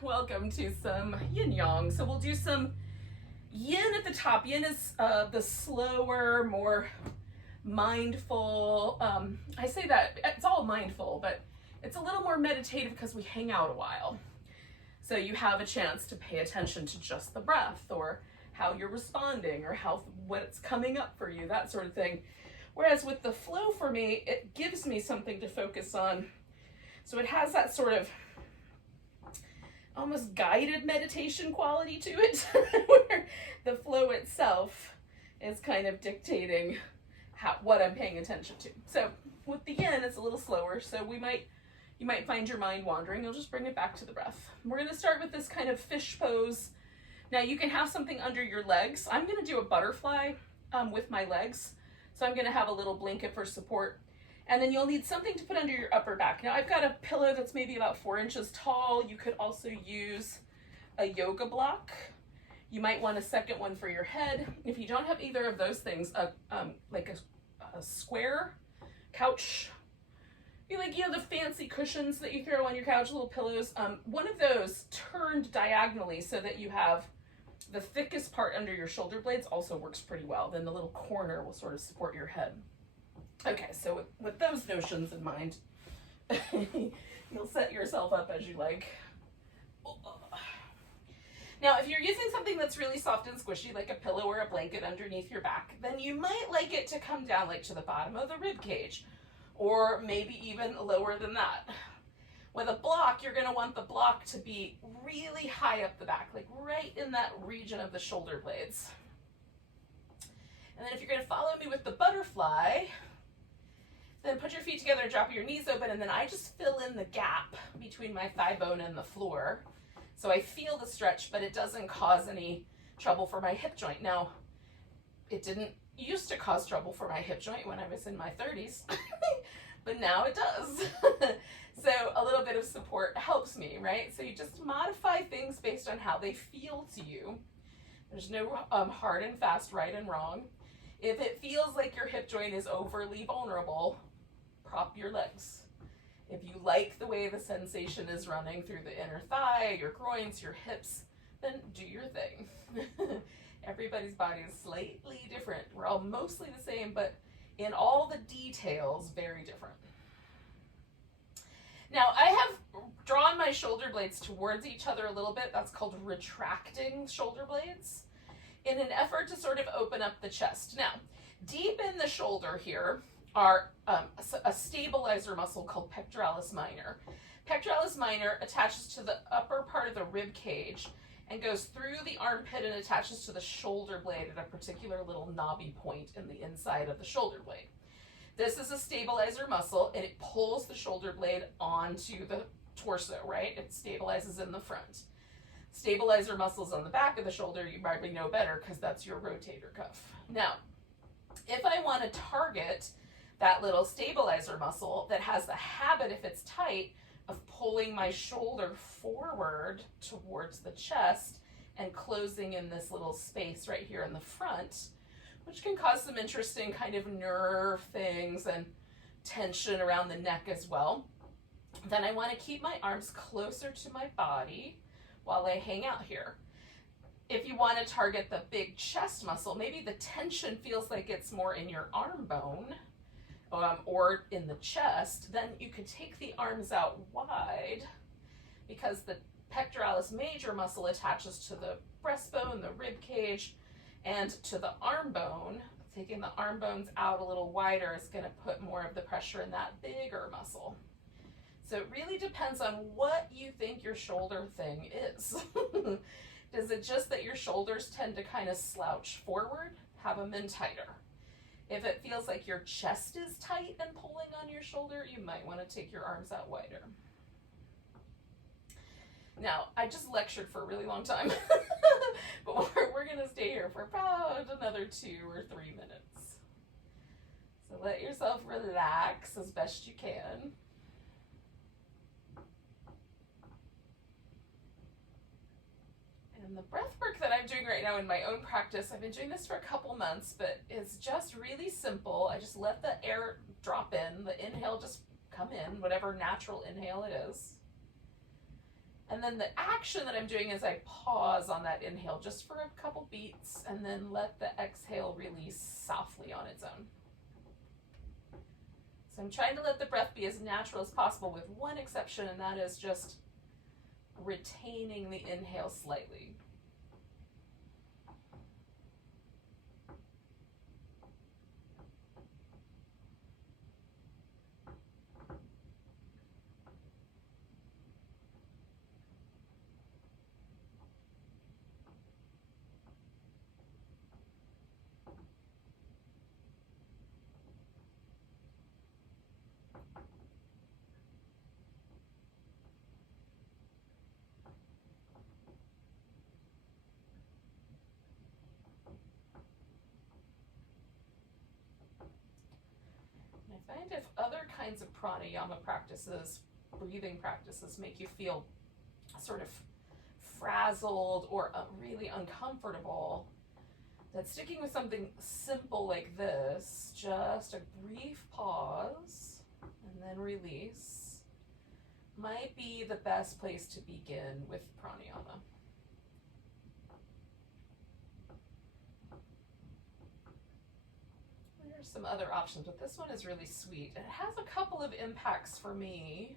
welcome to some yin yang. So we'll do some yin at the top. Yin is the slower, more mindful. I say that it's all mindful, but it's a little more meditative because we hang out a while. So you have a chance to pay attention to just the breath or how you're responding or what's coming up for you, that sort of thing. Whereas with the flow for me, it gives me something to focus on. So it has that sort of almost guided meditation quality to it, where the flow itself is kind of dictating what I'm paying attention to. So with the yin, it's a little slower, so you might find your mind wandering. You'll just bring it back to the breath. We're going to start with this kind of fish pose. Now you can have something under your legs. I'm going to do a butterfly with my legs. So I'm going to have a little blanket for support. And then you'll need something to put under your upper back. Now I've got a pillow that's maybe about 4 inches tall. You could also use a yoga block. You might want a second one for your head. If you don't have either of those things, like a square couch, like, the fancy cushions that you throw on your couch, little pillows, one of those turned diagonally so that you have the thickest part under your shoulder blades also works pretty well. Then the little corner will sort of support your head. Okay, so with those notions in mind, you'll set yourself up as you like. Now, if you're using something that's really soft and squishy, like a pillow or a blanket underneath your back, then you might like it to come down like to the bottom of the rib cage, or maybe even lower than that. With a block, you're going to want the block to be really high up the back, like right in that region of the shoulder blades. And then if you're going to follow me with the butterfly, then put your feet together and drop your knees open, and then I just fill in the gap between my thigh bone and the floor. So I feel the stretch, but it doesn't cause any trouble for my hip joint. Now, it didn't used to cause trouble for my hip joint when I was in my 30s, but now it does. So a little bit of support helps me, right? So you just modify things based on how they feel to you. There's no hard and fast right and wrong. If it feels like your hip joint is overly vulnerable, prop your legs. If you like the way the sensation is running through the inner thigh, your groins, your hips, then do your thing. Everybody's body is slightly different. We're all mostly the same, but in all the details, very different. Now, I have drawn my shoulder blades towards each other a little bit. That's called retracting shoulder blades, in an effort to sort of open up the chest. Now, deep in the shoulder here are a stabilizer muscle called Pectoralis Minor. Pectoralis Minor attaches to the upper part of the rib cage and goes through the armpit and attaches to the shoulder blade at a particular little knobby point in the inside of the shoulder blade. This is a stabilizer muscle, and it pulls the shoulder blade onto the torso, right? It stabilizes in the front. Stabilizer muscles on the back of the shoulder, you probably know better because that's your rotator cuff. Now, if I want to target that little stabilizer muscle that has the habit, if it's tight, of pulling my shoulder forward towards the chest and closing in this little space right here in the front, which can cause some interesting kind of nerve things and tension around the neck as well, then I want to keep my arms closer to my body while I hang out here. If you want to target the big chest muscle, maybe the tension feels like it's more in your arm bone or in the chest, then you could take the arms out wide because the pectoralis major muscle attaches to the breastbone, the rib cage, and to the arm bone. Taking the arm bones out a little wider is going to put more of the pressure in that bigger muscle. So it really depends on what you think your shoulder thing is. Is it just that your shoulders tend to kind of slouch forward? Have them in tighter. If it feels like your chest is tight and pulling on your shoulder, you might want to take your arms out wider. Now, I just lectured for a really long time, but we're going to stay here for about another 2 or 3 minutes. So let yourself relax as best you can. And the breath work that I'm doing right now in my own practice, I've been doing this for a couple months, but it's just really simple. I just let the air drop in, the inhale just come in, whatever natural inhale it is. And then the action that I'm doing is I pause on that inhale just for a couple beats and then let the exhale release softly on its own. So I'm trying to let the breath be as natural as possible with one exception, and that is just retaining the inhale slightly. I find if other kinds of pranayama practices, breathing practices, make you feel sort of frazzled or really uncomfortable, that sticking with something simple like this, just a brief pause and then release, might be the best place to begin with pranayama. There's some other options, but this one is really sweet. It has a couple of impacts for me.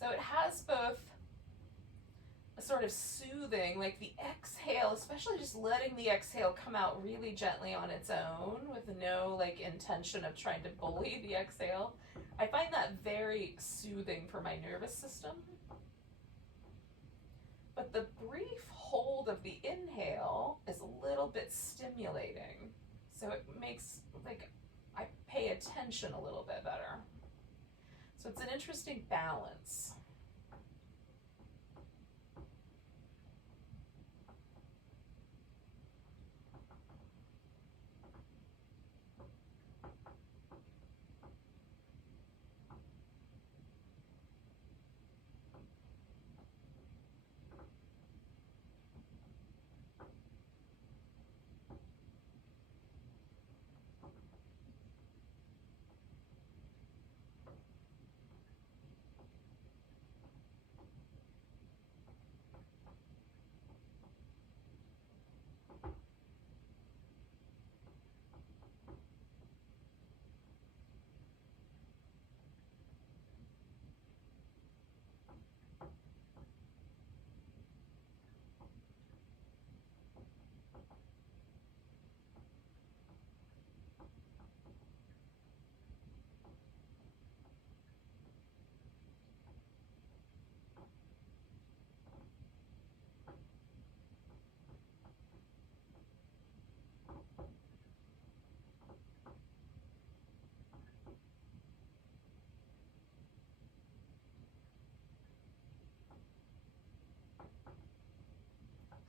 So it has both a sort of soothing, like the exhale, especially just letting the exhale come out really gently on its own with no like intention of trying to bully the exhale. I find that very soothing for my nervous system. But the brief hold of the inhale is a little bit stimulating. So it makes, like, I pay attention a little bit better. So it's an interesting balance.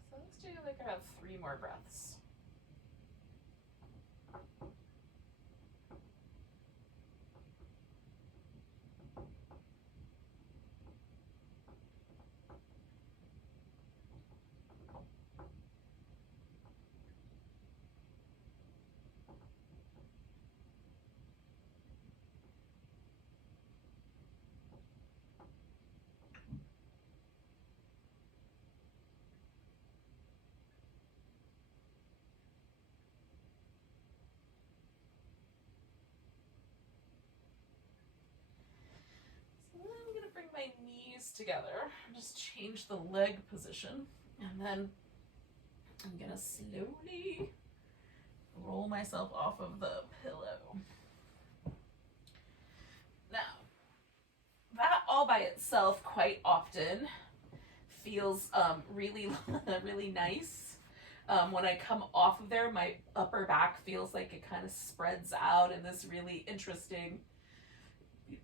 So let's do like about 3 more breaths. Bring my knees together, just change the leg position, and then I'm gonna slowly roll myself off of the pillow. Now, that all by itself quite often feels really, really nice. When I come off of there, my upper back feels like it kind of spreads out in this really interesting,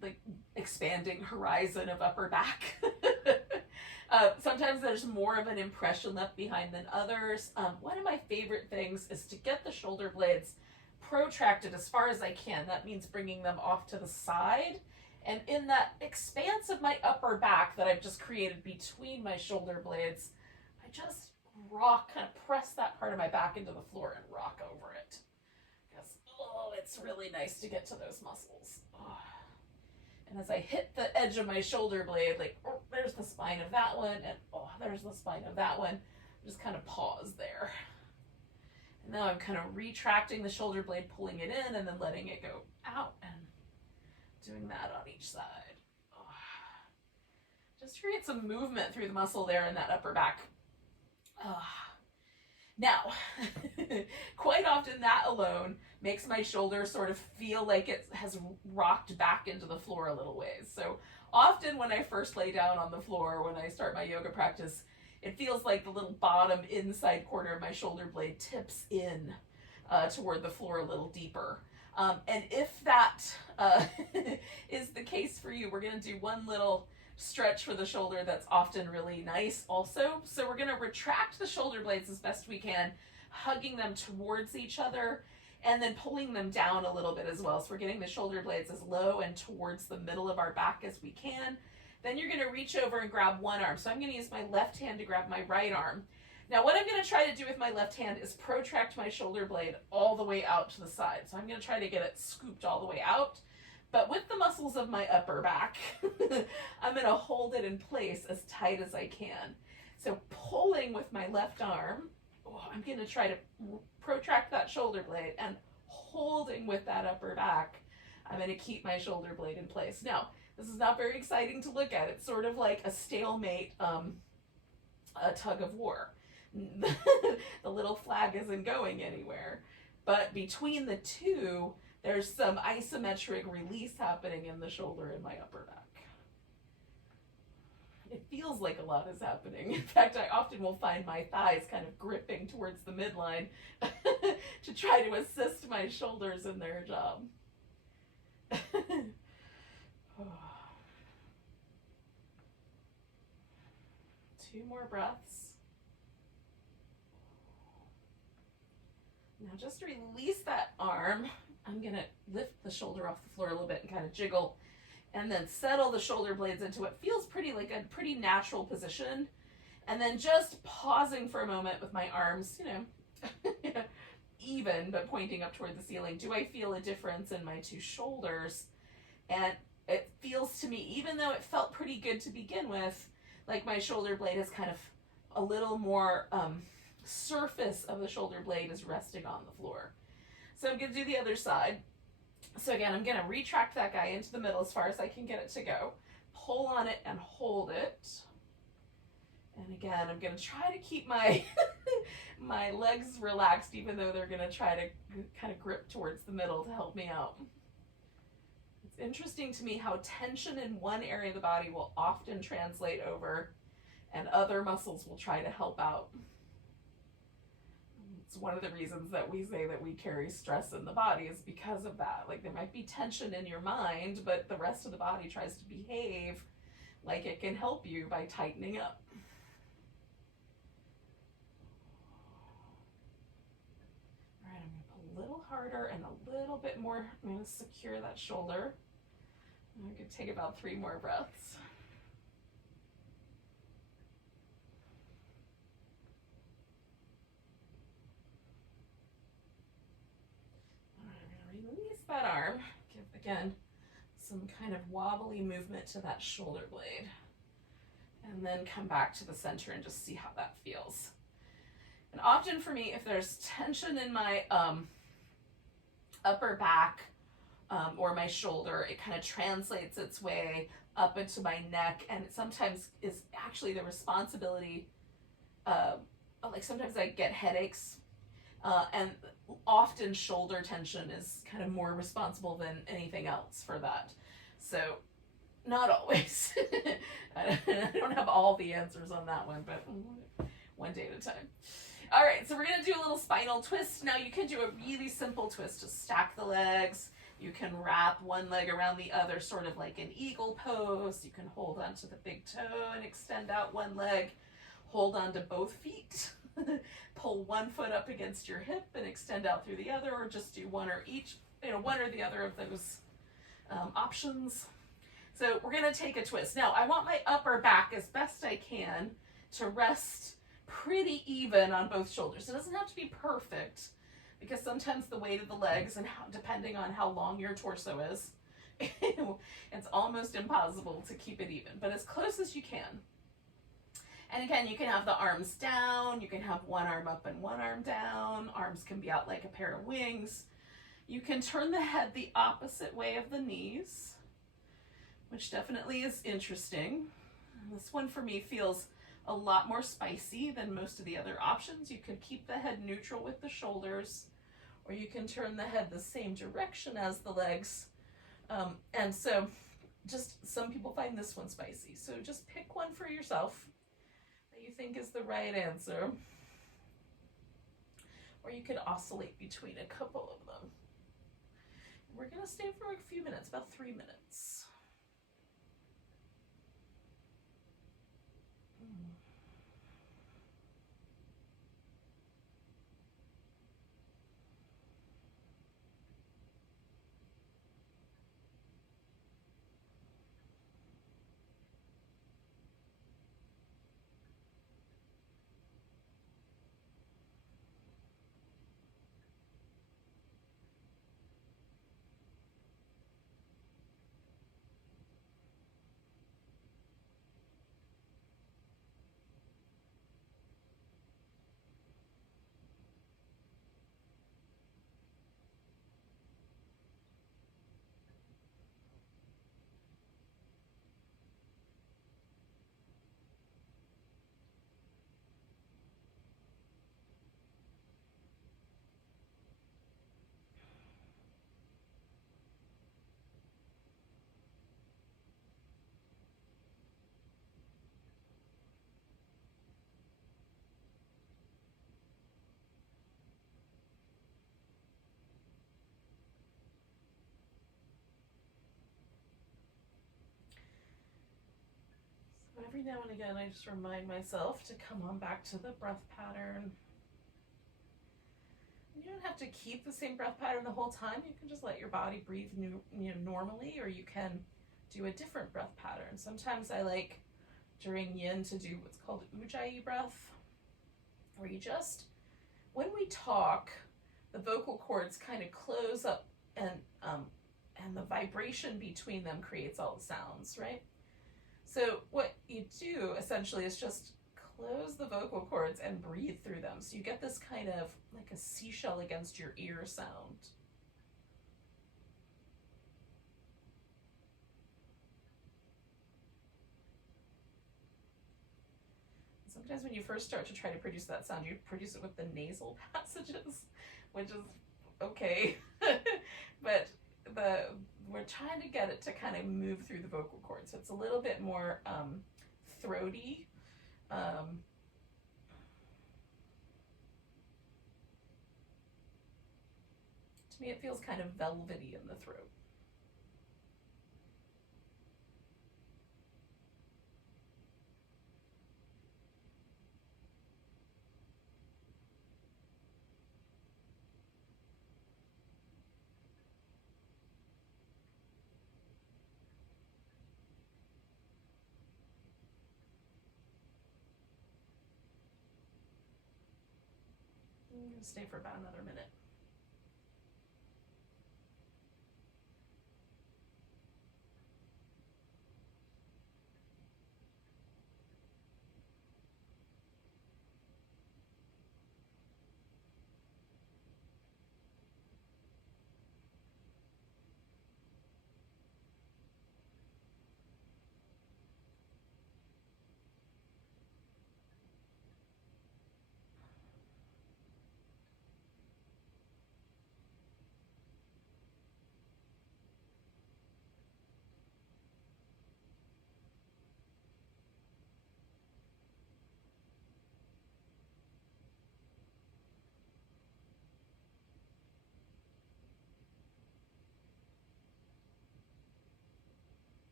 like, expanding horizon of upper back. Sometimes there's more of an impression left behind than others. One of my favorite things is to get the shoulder blades protracted as far as I can. That means bringing them off to the side. And in that expanse of my upper back that I've just created between my shoulder blades, I just rock, kind of press that part of my back into the floor and rock over it. Because, oh, it's really nice to get to those muscles. Oh. And as I hit the edge of my shoulder blade, like, oh, there's the spine of that one, and oh, there's the spine of that one. Just kind of pause there. And now I'm kind of retracting the shoulder blade, pulling it in, and then letting it go out, and doing that on each side. Oh. Just create some movement through the muscle there in that upper back. Oh. Now, quite often that alone makes my shoulder sort of feel like it has rocked back into the floor a little ways. So often when I first lay down on the floor, when I start my yoga practice, it feels like the little bottom inside corner of my shoulder blade tips in toward the floor a little deeper. And if that is the case for you, we're going to do one little stretch for the shoulder that's often really nice also. So we're going to retract the shoulder blades as best we can, hugging them towards each other and then pulling them down a little bit as well. So we're getting the shoulder blades as low and towards the middle of our back as we can. Then you're going to reach over and grab one arm. So I'm going to use my left hand to grab my right arm. Now what I'm going to try to do with my left hand is protract my shoulder blade all the way out to the side. So I'm going to try to get it scooped all the way out. But with the muscles of my upper back, I'm going to hold it in place as tight as I can. So pulling with my left arm, I'm going to try to protract that shoulder blade, and holding with that upper back, I'm going to keep my shoulder blade in place. Now, this is not very exciting to look at. It's sort of like a stalemate, a tug of war. The little flag isn't going anywhere. But between the two, there's some isometric release happening in the shoulder and my upper back. It feels like a lot is happening. In fact, I often will find my thighs kind of gripping towards the midline to try to assist my shoulders in their job. 2 more breaths. Now just release that arm. I'm going to lift the shoulder off the floor a little bit and kind of jiggle, and then settle the shoulder blades into what feels like a pretty natural position. And then just pausing for a moment with my arms, even, but pointing up toward the ceiling. Do I feel a difference in my 2 shoulders? And it feels to me, even though it felt pretty good to begin with, like my shoulder blade is kind of a little more, surface of the shoulder blade is resting on the floor. So I'm going to do the other side. So again, I'm going to retract that guy into the middle as far as I can get it to go. Pull on it and hold it. And again, I'm going to try to keep my my legs relaxed, even though they're going to try to kind of grip towards the middle to help me out. It's interesting to me how tension in one area of the body will often translate over, and other muscles will try to help out. It's one of the reasons that we say that we carry stress in the body is because of that. Like, there might be tension in your mind, but the rest of the body tries to behave like it can help you by tightening up. All right, I'm going to pull a little harder and a little bit more. I'm going to secure that shoulder. I'm going to take about 3 more breaths. Release that arm. Give, again, some kind of wobbly movement to that shoulder blade. And then come back to the center and just see how that feels. And often for me, if there's tension in my upper back or my shoulder, it kind of translates its way up into my neck, and it sometimes is actually the responsibility, like sometimes I get headaches, and often shoulder tension is kind of more responsible than anything else for that. So not always. I don't have all the answers on that one, but one day at a time. All right, so we're going to do a little spinal twist. Now you can do a really simple twist. Just stack the legs. You can wrap one leg around the other, sort of like an eagle pose. You can hold onto the big toe and extend out one leg. Hold on to both feet. Pull one foot up against your hip and extend out through the other, or just do one or the other of those options. So we're going to take a twist. Now I want my upper back as best I can to rest pretty even on both shoulders. It doesn't have to be perfect, because sometimes the weight of the legs and depending on how long your torso is It's almost impossible to keep it even, but as close as you can. And again, you can have the arms down, you can have one arm up and one arm down, arms can be out like a pair of wings. You can turn the head the opposite way of the knees, which definitely is interesting. This one for me feels a lot more spicy than most of the other options. You can keep the head neutral with the shoulders, or you can turn the head the same direction as the legs. And so just some people find this one spicy. So just pick one for yourself that you think is the right answer. Or you could oscillate between a couple of them. We're gonna stay for a few minutes, about 3 minutes. Every now and again, I just remind myself to come on back to the breath pattern. You don't have to keep the same breath pattern the whole time. You can just let your body breathe normally, or you can do a different breath pattern. Sometimes I like during yin to do what's called Ujjayi Breath, where you just, when we talk, the vocal cords kind of close up, and the vibration between them creates all the sounds, right? So what you do essentially is just close the vocal cords and breathe through them. So you get this kind of like a seashell against your ear sound. Sometimes when you first start to try to produce that sound, you produce it with the nasal passages, which is okay. But we're trying to get it to kind of move through the vocal cords. So it's a little bit more throaty. To me, it feels kind of velvety in the throat. I'm going to stay for about another minute.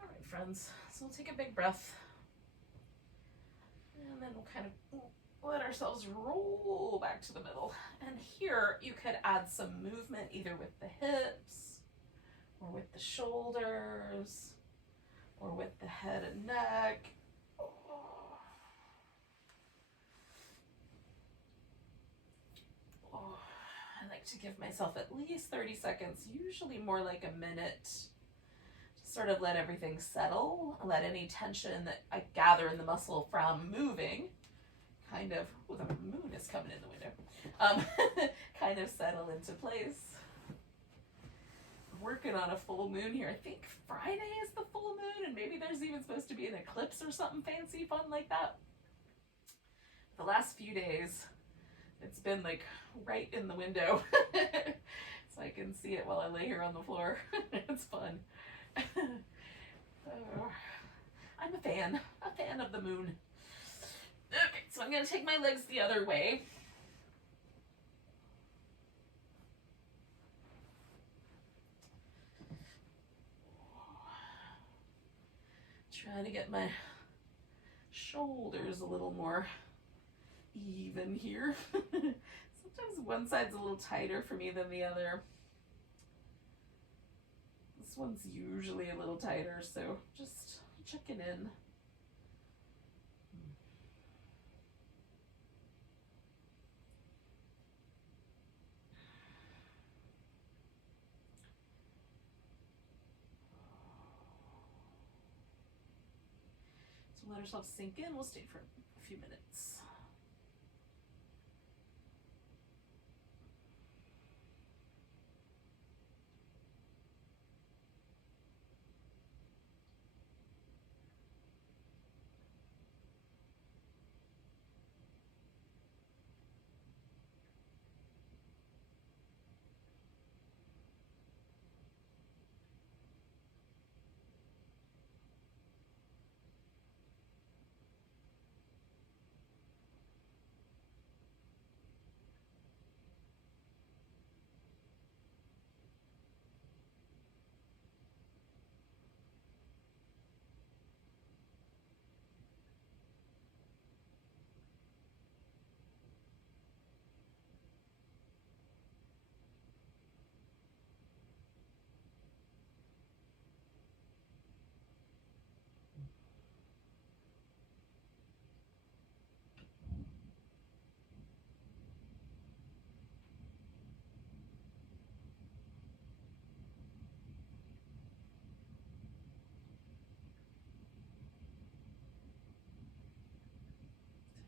All right, friends. So we'll take a big breath. And then we'll kind of let ourselves roll back to the middle. And here you could add some movement either with the hips or with the shoulders or with the head and neck. like to give myself at least 30 seconds, usually more like a minute, to sort of let everything settle, let any tension that I gather in the muscle from moving kind of, oh, the moon is coming in the window, kind of settle into place. Working on a full moon here. I think Friday is the full moon, and maybe there's even supposed to be an eclipse or something fancy fun like that. The last few days, it's been like right in the window, so I can see it while I lay here on the floor. It's fun. I'm a fan of the moon. Okay, so I'm going to take my legs the other way. Trying to get my shoulders a little more even here. Sometimes one side's a little tighter for me than the other. This one's usually a little tighter, so just checking in. So let ourselves sink in. We'll stay for a few minutes.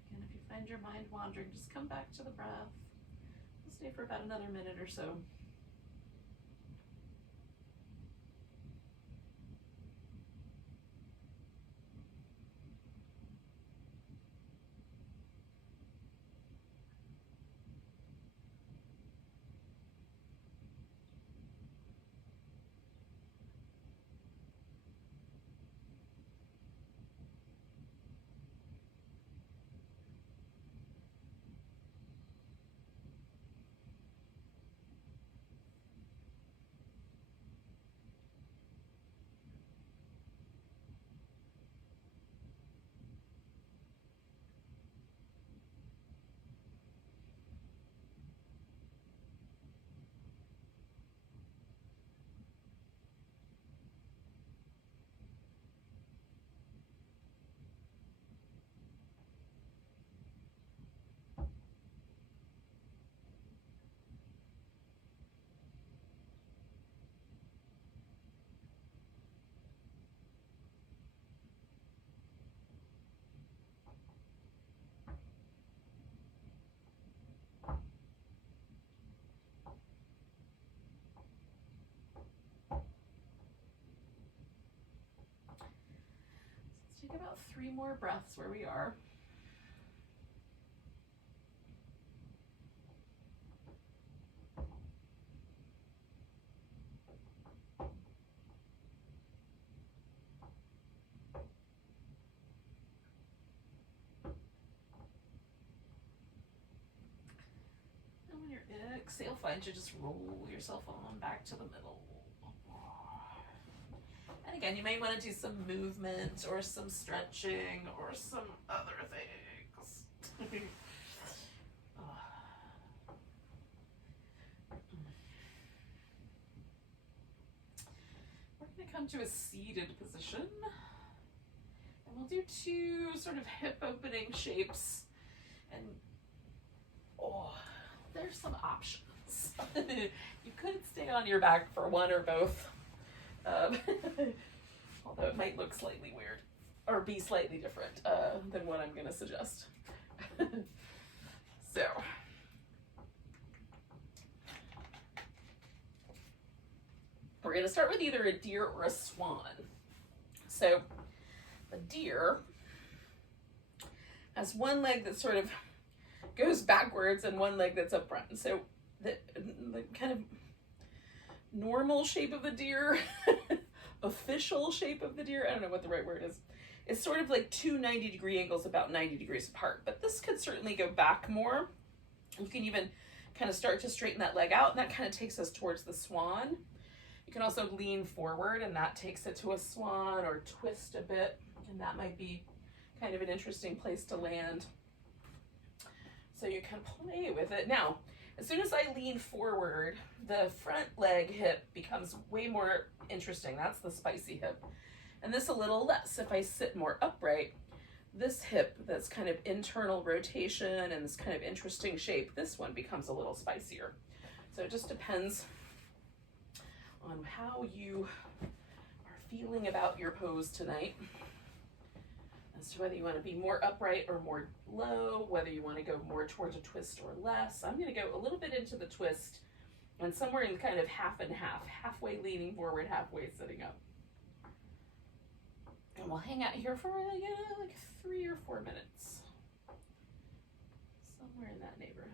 Again, if you find your mind wandering, just come back to the breath. We'll stay for about another minute or so. Take about 3 more breaths where we are. And when your exhale finds you, just roll yourself on back to the middle. And again, you may want to do some movement or some stretching or some other things. We're going to come to a seated position. And we'll do 2 sort of hip opening shapes. And there's some options. legs. You could stay on your back for one or both, although it might look slightly weird or be slightly different than what I'm going to suggest. So, we're going to start with either a deer or a swan. So, a deer has one leg that sort of goes backwards and one leg that's up front. So, the kind of normal shape of a deer, official shape of the deer, I don't know what the right word is. It's sort of like two 90-degree angles about 90 degrees apart, but this could certainly go back more. You can even kind of start to straighten that leg out, and that kind of takes us towards the swan. You can also lean forward, and that takes it to a swan, or twist a bit, and that might be kind of an interesting place to land. So you can play with it. Now, as soon as I lean forward, the front leg hip becomes way more interesting. That's the spicy hip. And this a little less. If I sit more upright, this hip that's kind of internal rotation and this kind of interesting shape, this one becomes a little spicier. So it just depends on how you are feeling about your pose tonight as to whether you want to be more upright or more low, whether you want to go more towards a twist or less. I'm going to go a little bit into the twist and somewhere in kind of half and half, halfway leaning forward, halfway sitting up. And we'll hang out here for like 3 or 4 minutes. Somewhere in that neighborhood.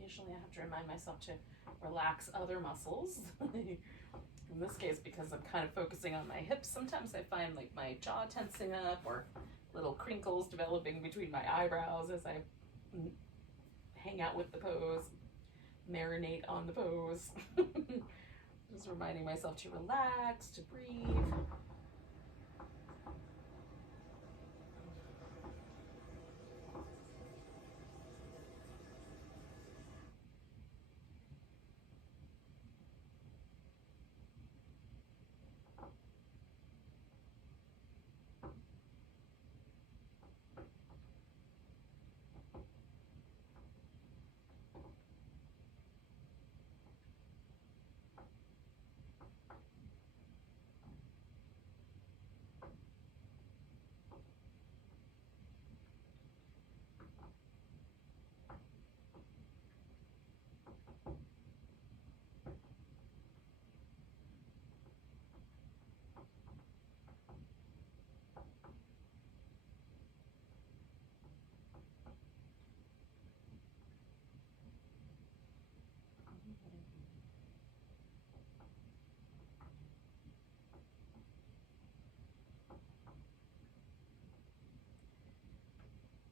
Occasionally I have to remind myself to relax other muscles. In this case, because I'm kind of focusing on my hips, sometimes I find like my jaw tensing up or little crinkles developing between my eyebrows as I hang out with the pose, marinate on the pose. Just reminding myself to relax, to breathe.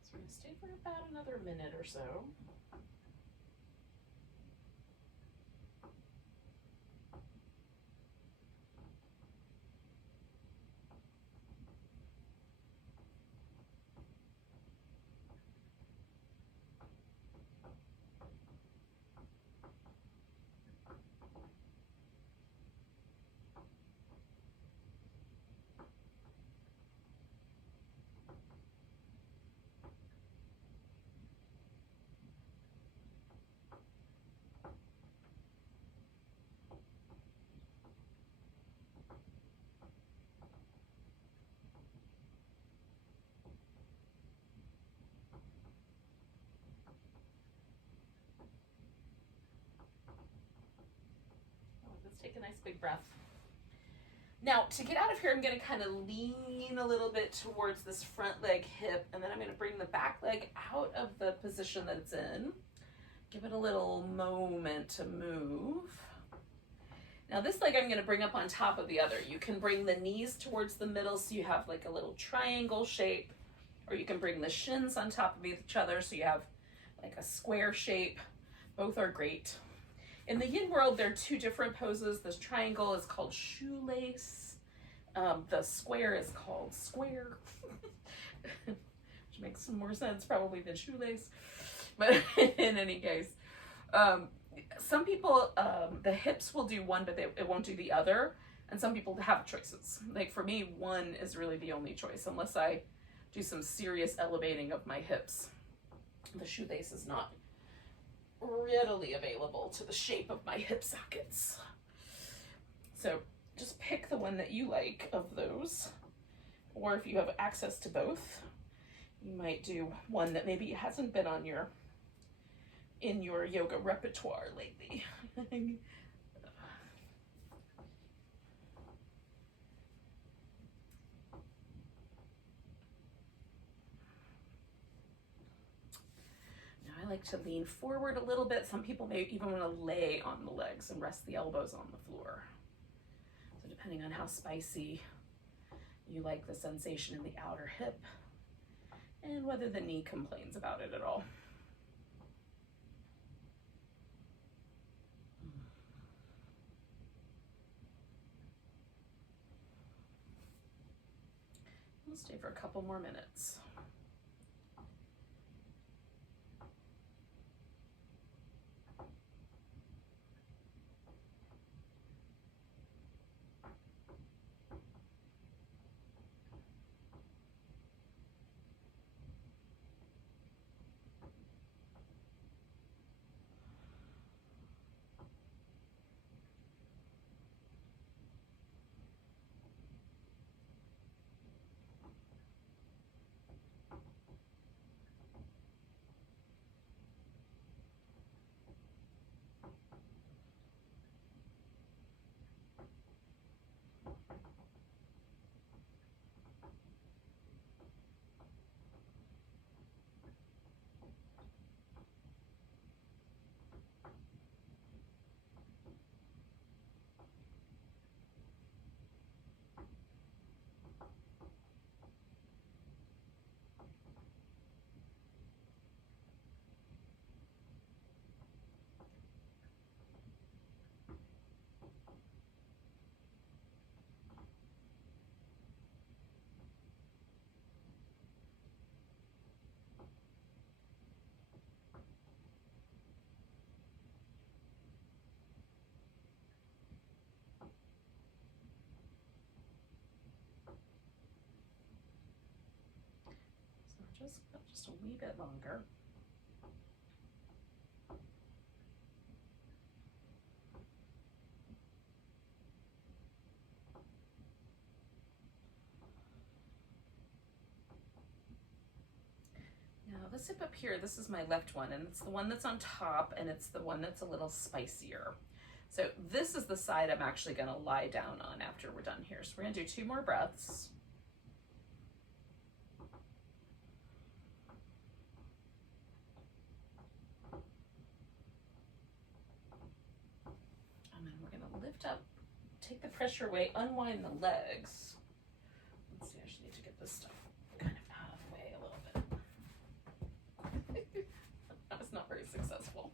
So we're going to stay for about another minute or so. Take a nice big breath. Now, to get out of here, I'm going to kind of lean a little bit towards this front leg hip, and then I'm going to bring the back leg out of the position that it's in. Give it a little moment to move. Now this leg I'm going to bring up on top of the other. You can bring the knees towards the middle so you have like a little triangle shape, or you can bring the shins on top of each other so you have like a square shape. Both are great. In the yin world, there are two different poses. This triangle is called shoelace. The square is called square, which makes some more sense probably than shoelace. But in any case, some people, the hips will do one, but it won't do the other. And some people have choices. Like for me, one is really the only choice, unless I do some serious elevating of my hips. The shoelace is not readily available to the shape of my hip sockets. So just pick the one that you like of those. Or if you have access to both, you might do one that maybe hasn't been on in your yoga repertoire lately. Now I like to lean forward a little bit. Some people may even want to lay on the legs and rest the elbows on the floor. So depending on how spicy you like the sensation in the outer hip and whether the knee complains about it at all. We'll stay for a couple more minutes. Just a wee bit longer. Now this hip up here, this is my left one, and it's the one that's on top, and it's the one that's a little spicier. So this is the side I'm actually going to lie down on after we're done here. So we're going to do 2 more breaths. Lift up, take the pressure away, unwind the legs. Let's see, I just need to get this stuff kind of out of the way a little bit. That was not very successful.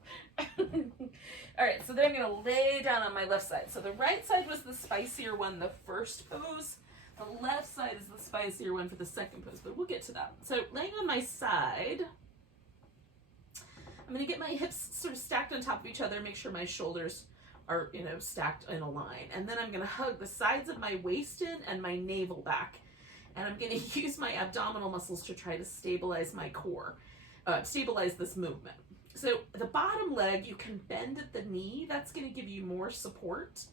All right, so then I'm going to lay down on my left side. So the right side was the spicier one, the first pose. The left side is the spicier one for the second pose, but we'll get to that. So laying on my side, I'm going to get my hips sort of stacked on top of each other, make sure my shoulders are, stacked in a line. And then I'm going to hug the sides of my waist in and my navel back. And I'm going to use my abdominal muscles to try to stabilize my core, stabilize this movement. So the bottom leg, you can bend at the knee. That's going to give you more support.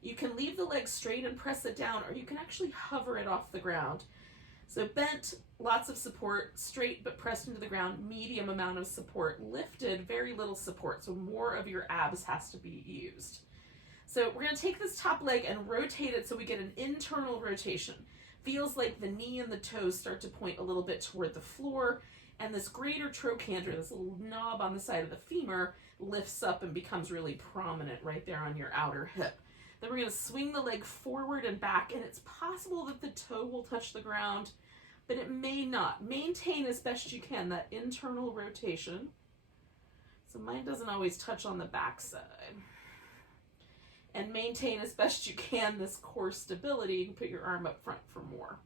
You can leave the leg straight and press it down, or you can actually hover it off the ground. So bent, lots of support, straight but pressed into the ground, medium amount of support, lifted, very little support. So more of your abs has to be used. So we're going to take this top leg and rotate it so we get an internal rotation. Feels like the knee and the toes start to point a little bit toward the floor, and this greater trochanter, this little knob on the side of the femur, lifts up and becomes really prominent right there on your outer hip. Then we're going to swing the leg forward and back, and it's possible that the toe will touch the ground, but it may not. Maintain as best you can that internal rotation. So mine doesn't always touch on the back side. And maintain as best you can this core stability. You can put your arm up front for more.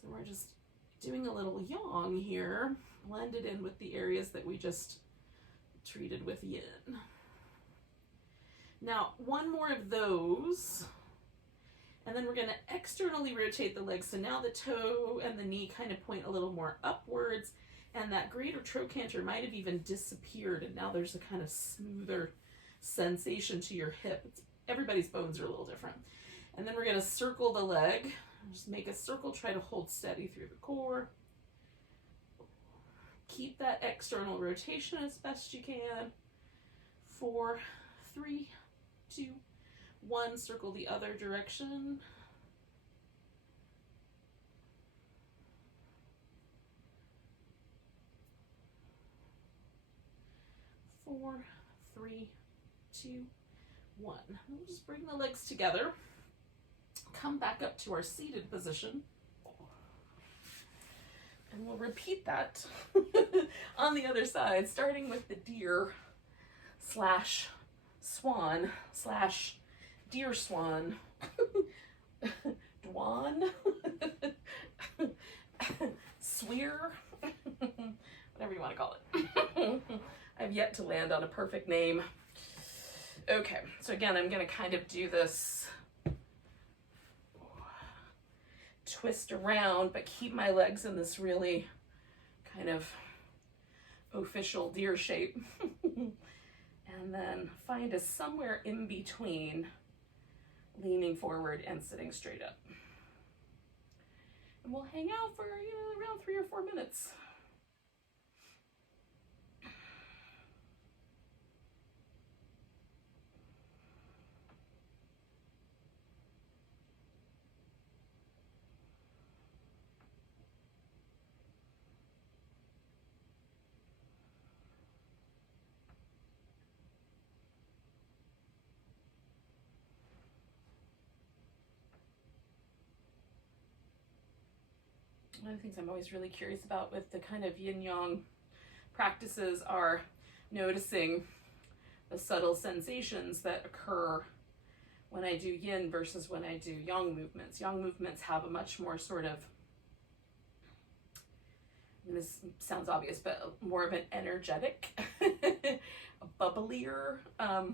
So we're just doing a little yang here, blended in with the areas that we just treated with yin. Now, one more of those, and then we're going to externally rotate the legs. So now the toe and the knee kind of point a little more upwards, and that greater trochanter might have even disappeared, and now there's a kind of smoother sensation to your hip. Everybody's bones are a little different. And then we're going to circle the leg. Just make a circle, try to hold steady through the core. Keep that external rotation as best you can. 4, 3, 2, 1. Circle the other direction. 4, 3, 2, 1. We'll just bring the legs together. Come back up to our seated position. And we'll repeat that on the other side, starting with the deer slash swan slash deer swan. Dwan. Swear. Whatever you want to call it. I've yet to land on a perfect name. Okay, so again, I'm going to kind of do this twist around, but keep my legs in this really kind of official deer shape. And then find a somewhere in between leaning forward and sitting straight up. And we'll hang out for around 3 or 4 minutes. One of the things I'm always really curious about with the kind of yin-yang practices are noticing the subtle sensations that occur when I do yin versus when I do yang movements. Yang movements have a much more sort of, this sounds obvious, but more of an energetic, a bubblier, a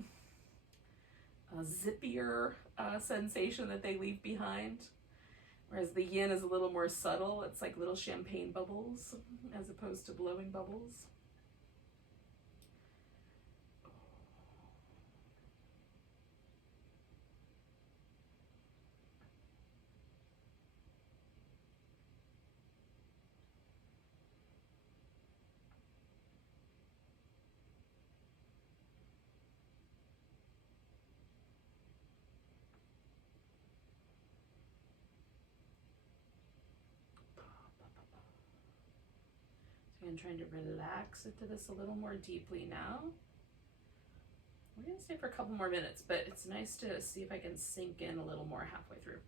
zippier sensation that they leave behind. Whereas the yin is a little more subtle. It's like little champagne bubbles as opposed to blowing bubbles. I'm trying to relax into this a little more deeply now. We're going to stay for a couple more minutes, but it's nice to see if I can sink in a little more halfway through.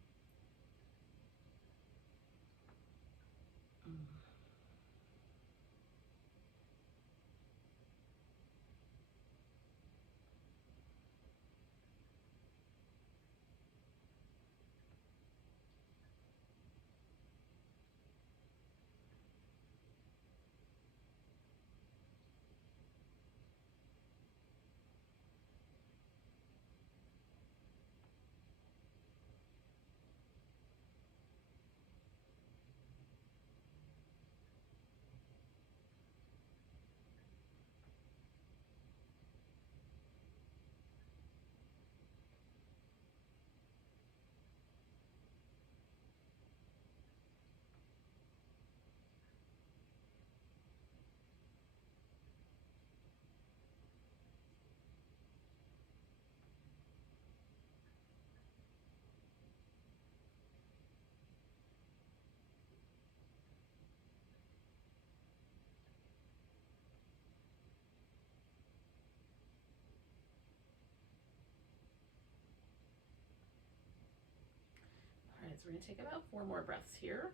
So we're going to take about 4 more breaths here.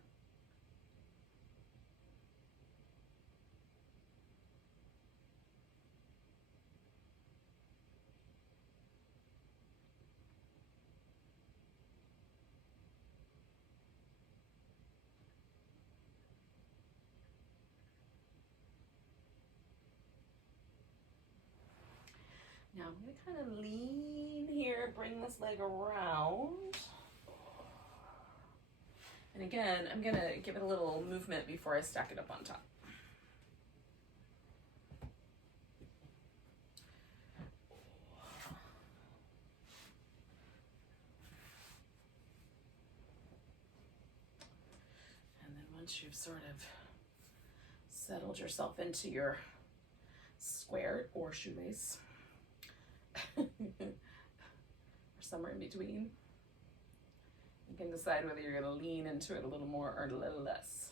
Now I'm going to kind of lean here, bring this leg around. And again, I'm going to give it a little movement before I stack it up on top. And then once you've sort of settled yourself into your square or shoelace, or somewhere in between, you can decide whether you're going to lean into it a little more or a little less.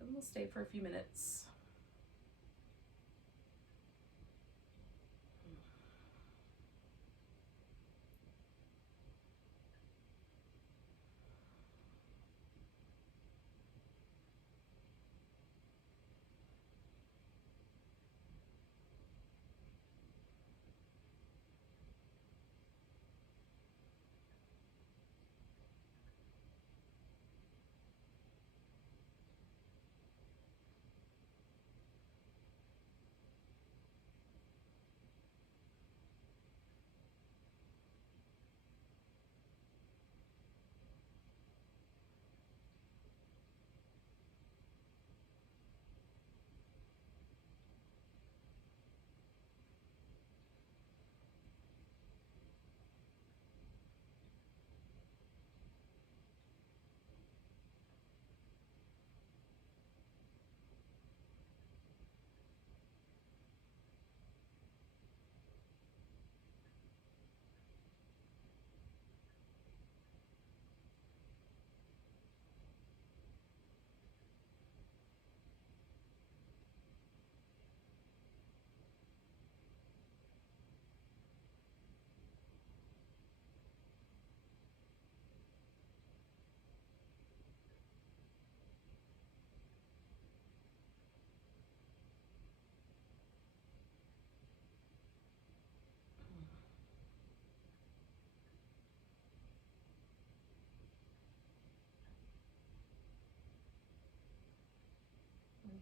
And we'll stay for a few minutes.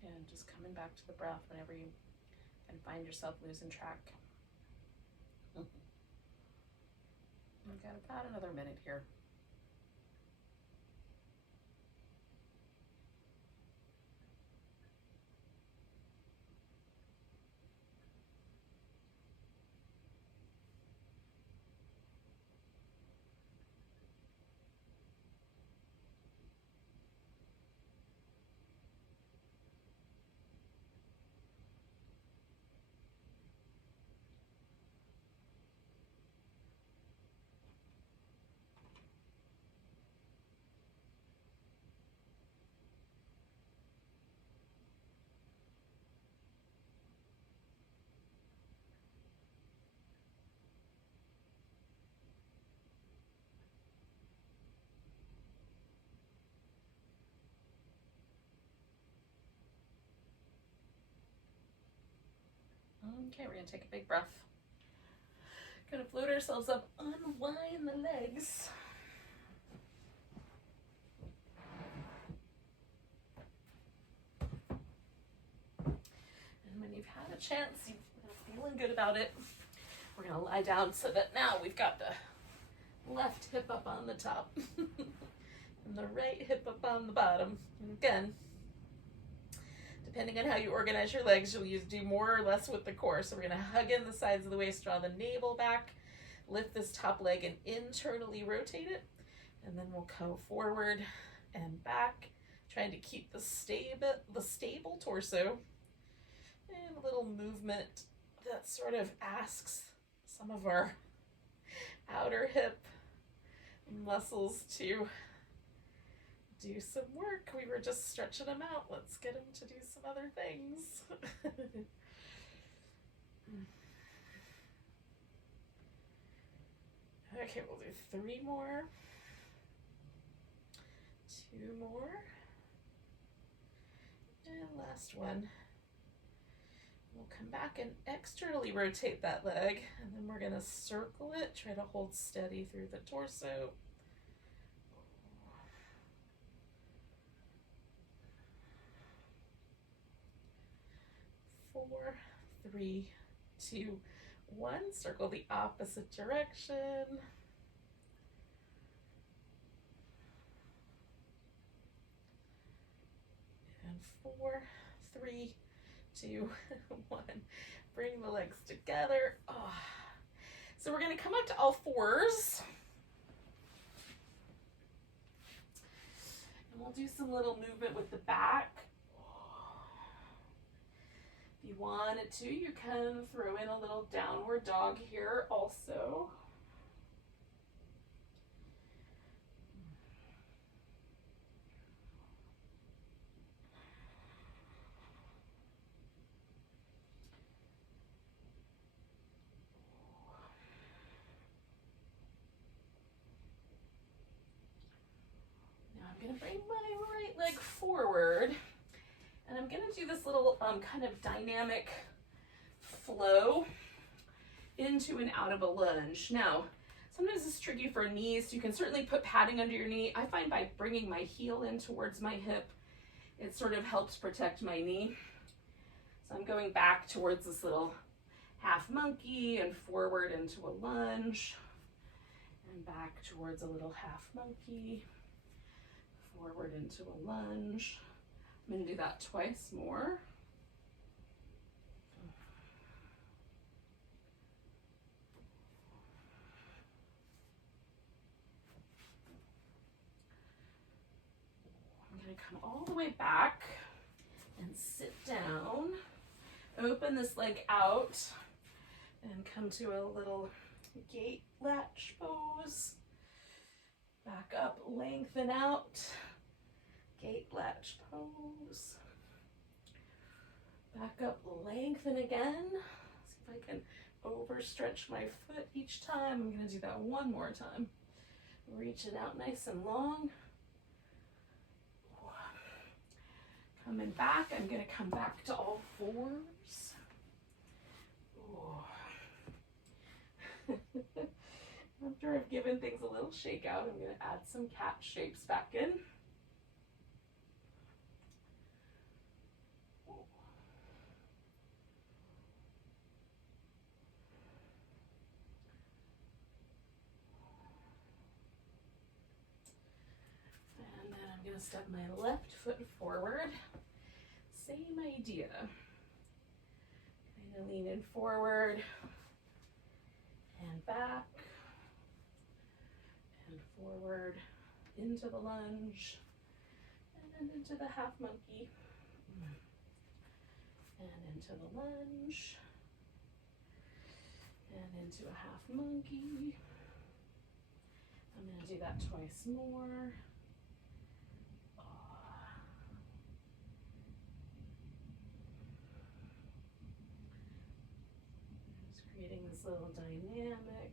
Again, just coming back to the breath whenever you can find yourself losing track. We've got about another minute here. Okay, we're going to take a big breath. Going to float ourselves up, unwind the legs. And when you've had a chance, you're feeling good about it, we're going to lie down so that now we've got the left hip up on the top and the right hip up on the bottom. And again, depending on how you organize your legs, you'll do more or less with the core. So we're going to hug in the sides of the waist, draw the navel back, lift this top leg and internally rotate it. And then we'll go forward and back, trying to keep the stable torso. And a little movement that sort of asks some of our outer hip muscles to do some work. We were just stretching them out. Let's get them to do some other things. Okay, we'll do 3 more. 2 more. And last one. We'll come back and externally rotate that leg, and then we're gonna circle it, try to hold steady through the torso. 4, 3, 2, 1. Circle the opposite direction. And 4, 3, 2, 1. Bring the legs together. Oh. So we're going to come up to all fours. And we'll do some little movement with the back. If you wanted to, you can throw in a little downward dog here also. Now I'm going to bring my right leg forward. And I'm going to do this little kind of dynamic flow into and out of a lunge. Now, sometimes it's tricky for knees. You can certainly put padding under your knee. I find by bringing my heel in towards my hip, it sort of helps protect my knee. So I'm going back towards this little half monkey and forward into a lunge. And back towards a little half monkey, forward into a lunge. I'm going to do that twice more. I'm going to come all the way back and sit down. Open this leg out and come to a little gate latch pose. Back up, lengthen out. Gate latch pose. Back up, lengthen again. See if I can overstretch my foot each time. I'm going to do that one more time. Reach it out nice and long. Coming back, I'm going to come back to all fours. After I've given things a little shake out, I'm going to add some cat shapes back in. Step my left foot forward. Same idea. Kind of lean in forward and back and forward into the lunge and into the half monkey and into the lunge and into a half monkey. I'm going to do that twice more. Creating this little dynamic.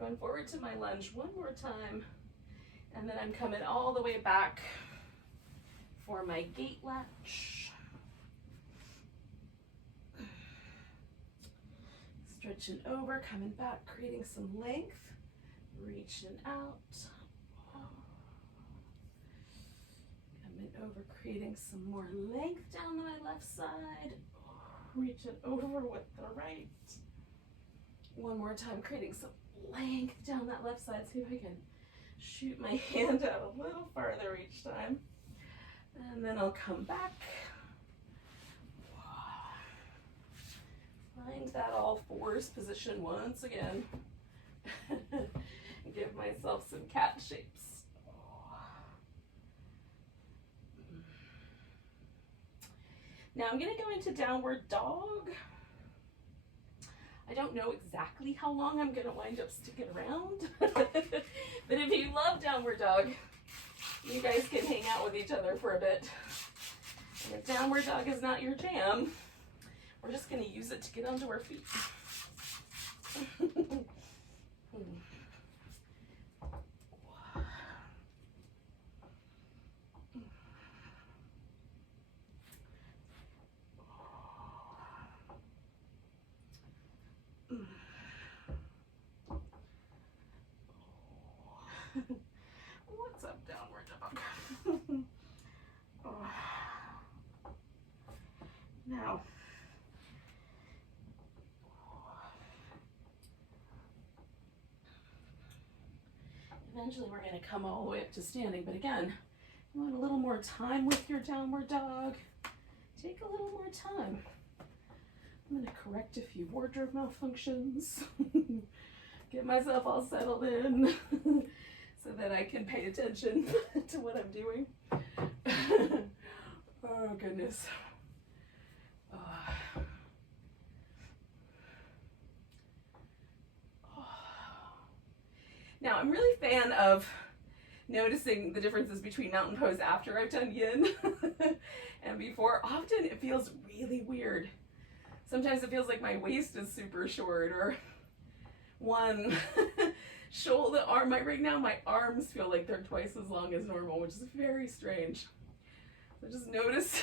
Going forward to my lunge one more time, and then I'm coming all the way back for my gate latch. Stretching over, coming back, creating some length, reaching out. Coming over, creating some more length down my left side. Reach it over with the right. One more time, creating some length down that left side. See if I can shoot my hand out a little farther each time. And then I'll come back. Find that all fours position once again. Give myself some cat shapes. Now I'm going to go into downward dog. I don't know exactly how long I'm going to wind up sticking around. But if you love downward dog, you guys can hang out with each other for a bit. And if downward dog is not your jam, we're just going to use it to get onto our feet. Eventually we're going to come all the way up to standing, but again, you want a little more time with your downward dog. Take a little more time. I'm going to correct a few wardrobe malfunctions. Get myself all settled in so that I can pay attention to what I'm doing. Oh, goodness. Now, I'm really a fan of noticing the differences between mountain pose after I've done yin and before. Often it feels really weird. Sometimes it feels like my waist is super short, or one shoulder arm. Right now my arms feel like they're twice as long as normal, which is very strange. So just notice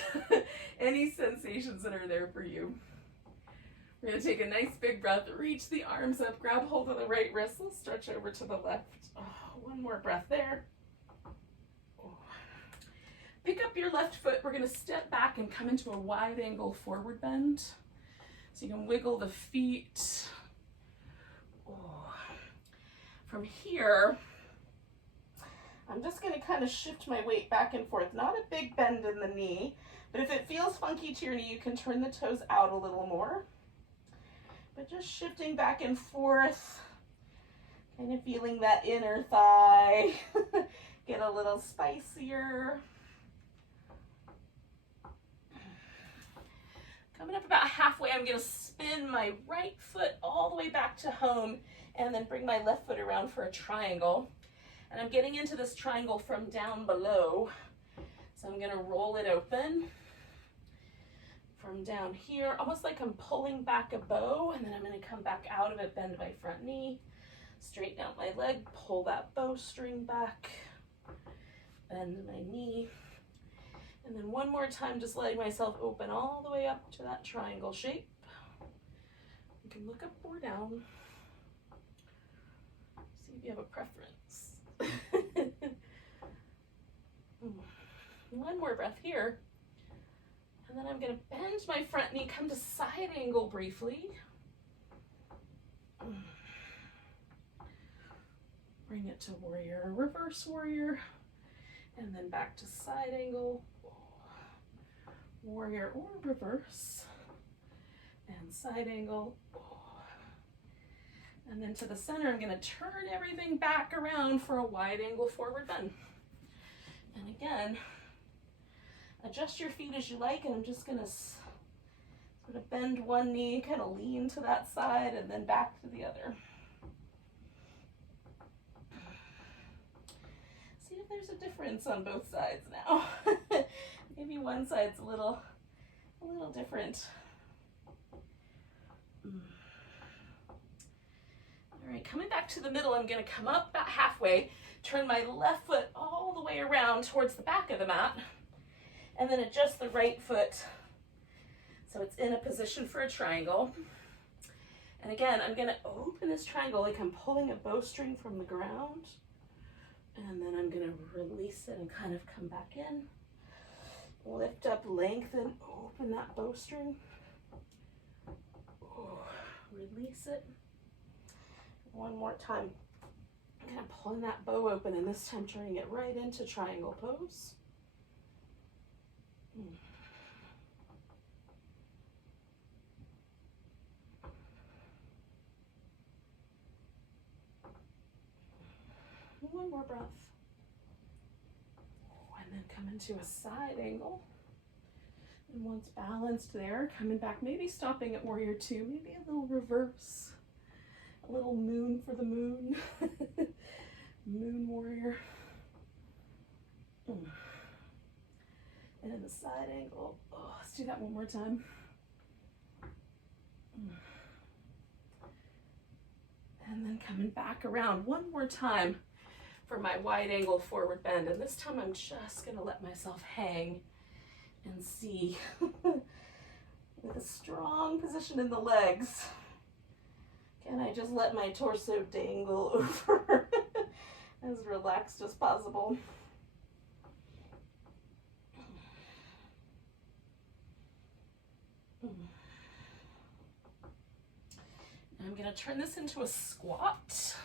any sensations that are there for you. We're going to take a nice big breath, reach the arms up, grab hold of the right wrist, we'll stretch over to the left. Oh, one more breath there. Oh. Pick up your left foot, we're going to step back and come into a wide angle forward bend. So you can wiggle the feet. Oh. From here, I'm just going to kind of shift my weight back and forth. Not a big bend in the knee, but if it feels funky to your knee, you can turn the toes out a little more. But just shifting back and forth, kind of feeling that inner thigh get a little spicier. Coming up about halfway, I'm going to spin my right foot all the way back to home and then bring my left foot around for a triangle. And I'm getting into this triangle from down below. So I'm going to roll it open from down here, almost like I'm pulling back a bow, and then I'm going to come back out of it, bend my front knee, straighten out my leg, pull that bowstring back, bend my knee, and then one more time just letting myself open all the way up to that triangle shape. You can look up or down, see if you have a preference. One more breath here. And then I'm going to bend my front knee, come to side angle briefly. Bring it to warrior, reverse warrior, and then back to side angle, warrior or reverse, and side angle. And then to the center, I'm going to turn everything back around for a wide angle forward bend. And again, adjust your feet as you like, and I'm just going to sort of bend one knee, kind of lean to that side, and then back to the other. See if there's a difference on both sides now. Maybe one side's a little different. All right, coming back to the middle, I'm going to come up about halfway, turn my left foot all the way around towards the back of the mat, and then adjust the right foot so it's in a position for a triangle. And again, I'm going to open this triangle like I'm pulling a bowstring from the ground, and then I'm going to release it and kind of come back in. Lift up, lengthen, open that bowstring. Release it. One more time. I'm kind of pulling that bow open, and this time turning it right into triangle pose. One more breath. And then come into a side angle. And once balanced there, coming back, maybe stopping at warrior two, maybe a little reverse. A little moon for the moon. Moon warrior. And in the side angle. Oh, let's do that one more time. And then coming back around one more time for my wide angle forward bend. And this time I'm just going to let myself hang and see with a strong position in the legs. Can I just let my torso dangle over as relaxed as possible? I'm going to turn this into a squat.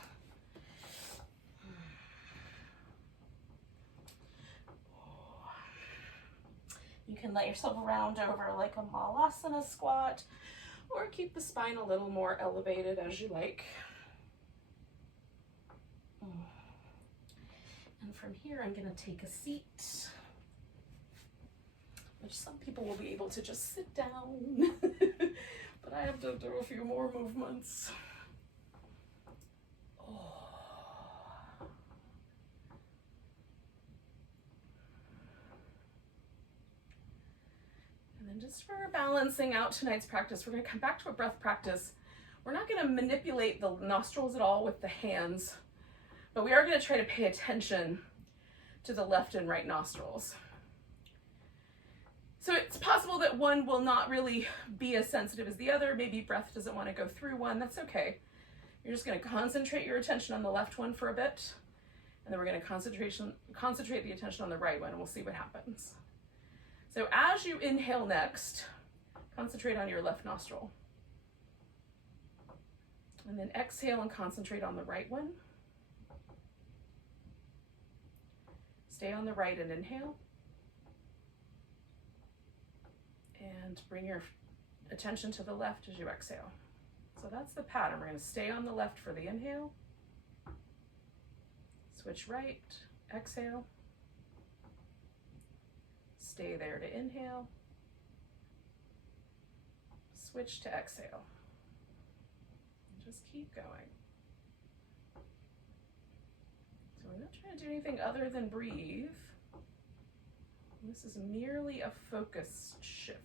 can let yourself round over like a malasana squat, or keep the spine a little more elevated as you like. And from here, I'm going to take a seat, which some people will be able to just sit down, but I have to do a few more movements. And then just for balancing out tonight's practice, we're going to come back to a breath practice. We're not going to manipulate the nostrils at all with the hands, but we are going to try to pay attention to the left and right nostrils. So it's possible that one will not really be as sensitive as the other. Maybe breath doesn't want to go through one. That's okay. You're just going to concentrate your attention on the left one for a bit, and then we're going to concentrate the attention on the right one, and we'll see what happens. So as you inhale next, concentrate on your left nostril. And then exhale and concentrate on the right one. Stay on the right and inhale. And bring your attention to the left as you exhale. So that's the pattern. We're going to stay on the left for the inhale. Switch right, exhale. Stay there to inhale. Switch to exhale. And just keep going. So we're not trying to do anything other than breathe. This is merely a focus shift.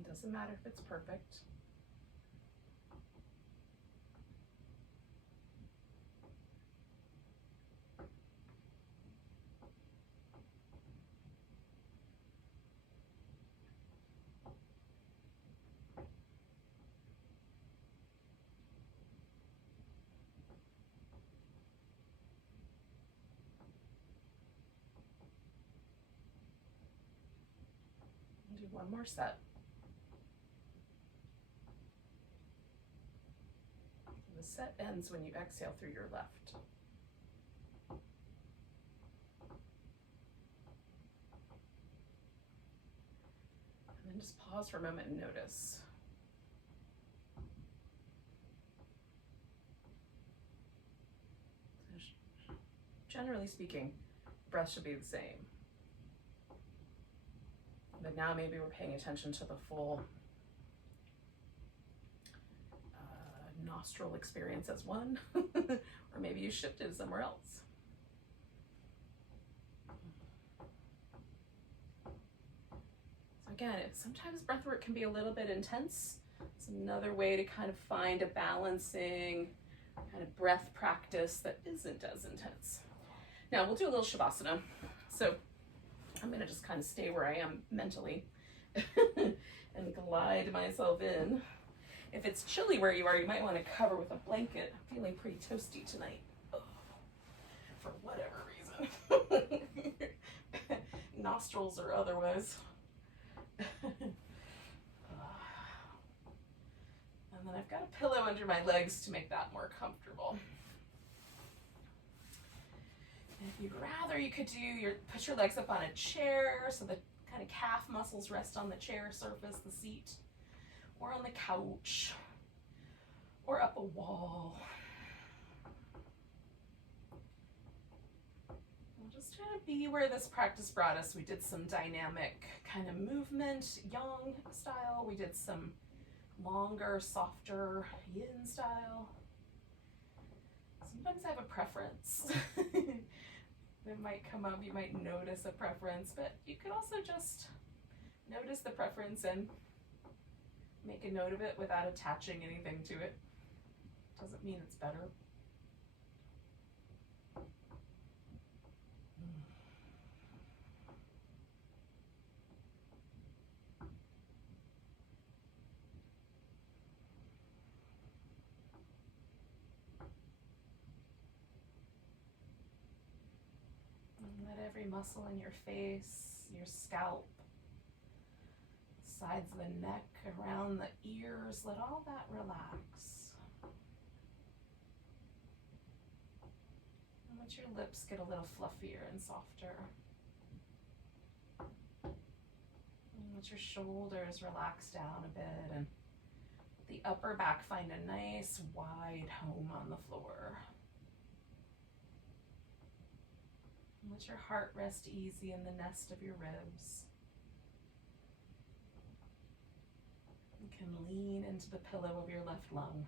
It doesn't matter if it's perfect. Do one more set. The set ends when you exhale through your left. And then just pause for a moment and notice. Generally speaking, breath should be the same. But now maybe we're paying attention to the full nostril experience as one, or maybe you shifted somewhere else. So again, sometimes breath work can be a little bit intense. It's another way to kind of find a balancing kind of breath practice that isn't as intense. Now we'll do a little Shavasana. So I'm going to just kind of stay where I am mentally and glide myself in. If it's chilly where you are, you might want to cover with a blanket. I'm feeling pretty toasty tonight, for whatever reason. Nostrils or otherwise. And then I've got a pillow under my legs to make that more comfortable. And if you'd rather, you could put your legs up on a chair so the kind of calf muscles rest on the chair surface, the seat, or on the couch, or up a wall. We'll just try to be where this practice brought us. We did some dynamic kind of movement, yang style. We did some longer, softer yin style. Sometimes I have a preference. It might come up, you might notice a preference, but you could also just notice the preference and make a note of it without attaching anything to it. Doesn't mean it's better. Let every muscle in your face, your scalp, sides of the neck, around the ears, let all that relax. And let your lips get a little fluffier and softer. And let your shoulders relax down a bit, and the upper back find a nice wide home on the floor. And let your heart rest easy in the nest of your ribs. You can lean into the pillow of your left lung.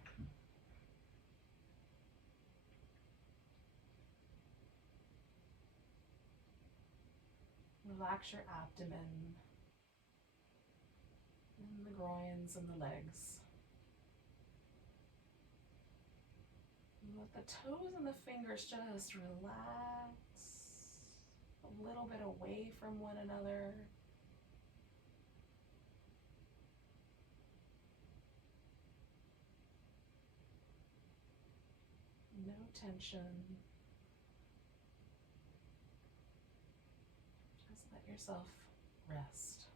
Relax your abdomen and the groins and the legs. And let the toes and the fingers just relax a little bit away from one another. No tension. Just let yourself rest.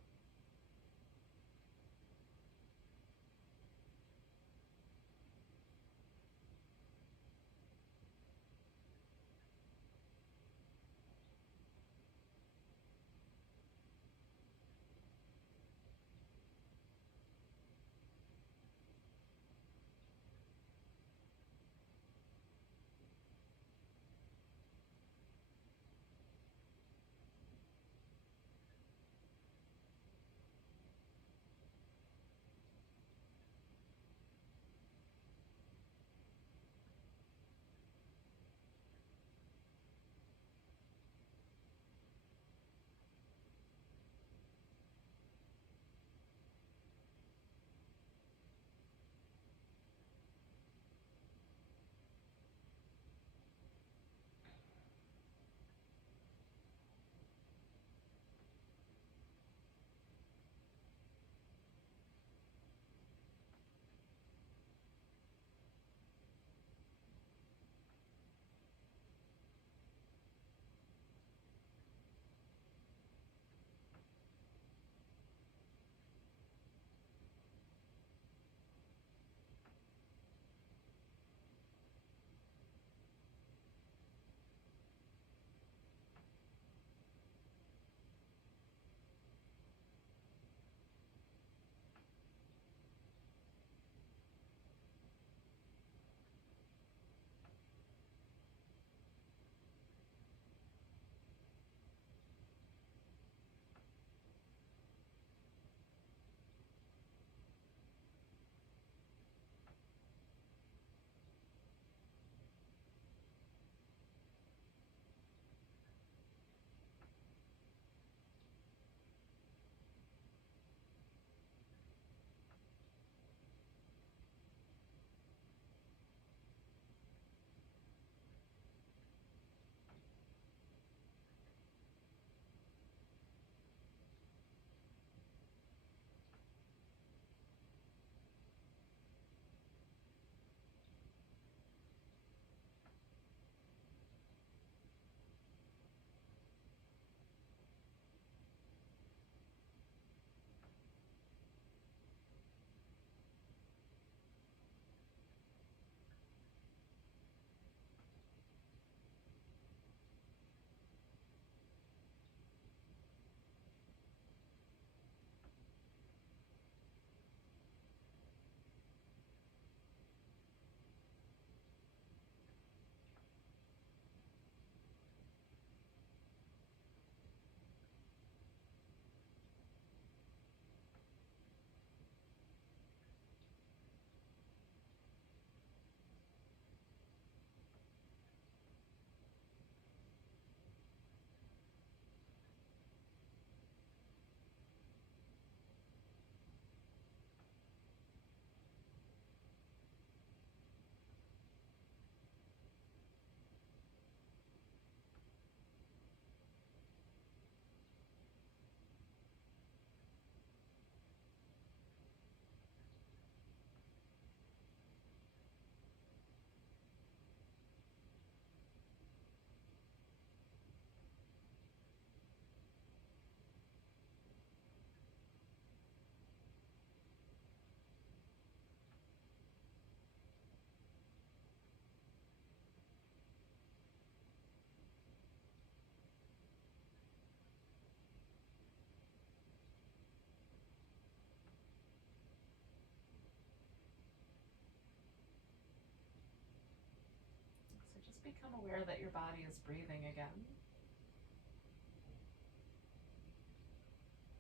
become aware that your body is breathing again.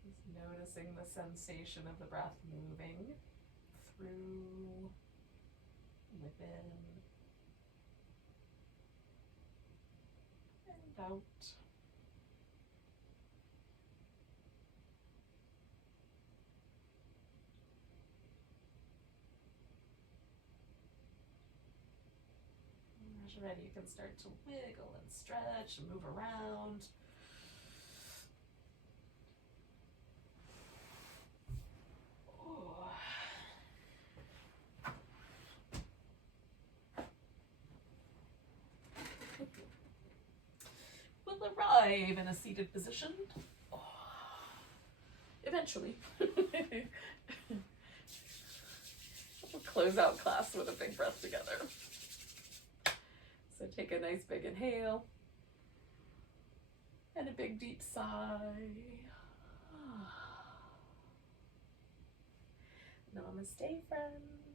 Just noticing the sensation of the breath moving through, within, and out. As you're ready, you can start to wiggle and stretch and move around. We'll arrive in a seated position. Eventually. We'll close out class with a big breath together. So take a nice big inhale and a big deep sigh. Namaste, friends.